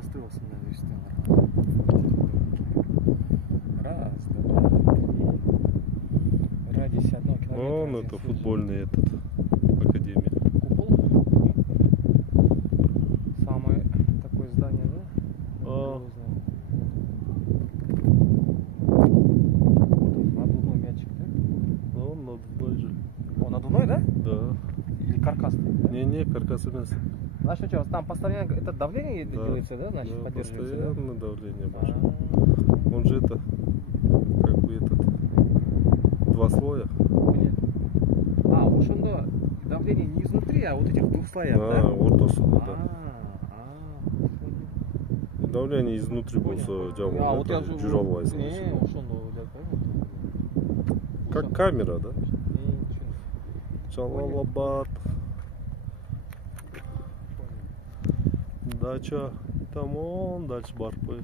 застыл осындай өстен раз, два, три. Радиусе 1 километра. Вон это футбольный этот академия. Купол? Самое такое здание, да? Надувной мячик, да? Ну, он надувной же. Он надувной, да? Да. Или каркасный? Не, каркас именно. Значит, что, там постоянно это давление делается, да? Значит, Да, поддерживается, постоянное давление. да? Он же это, как бы этот, 2 слоя. Понятно. Уж он давление не изнутри, а вот этих в 2 слоях, да? Ортосында, да. Понял. Давление изнутри болса жаман, жүре албайсың. Как камера, да? Жалалабад. Дача. Там он дальше барпы.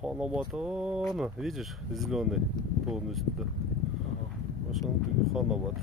Ханабад, он, видишь, зеленый полностью, да. Ханабад.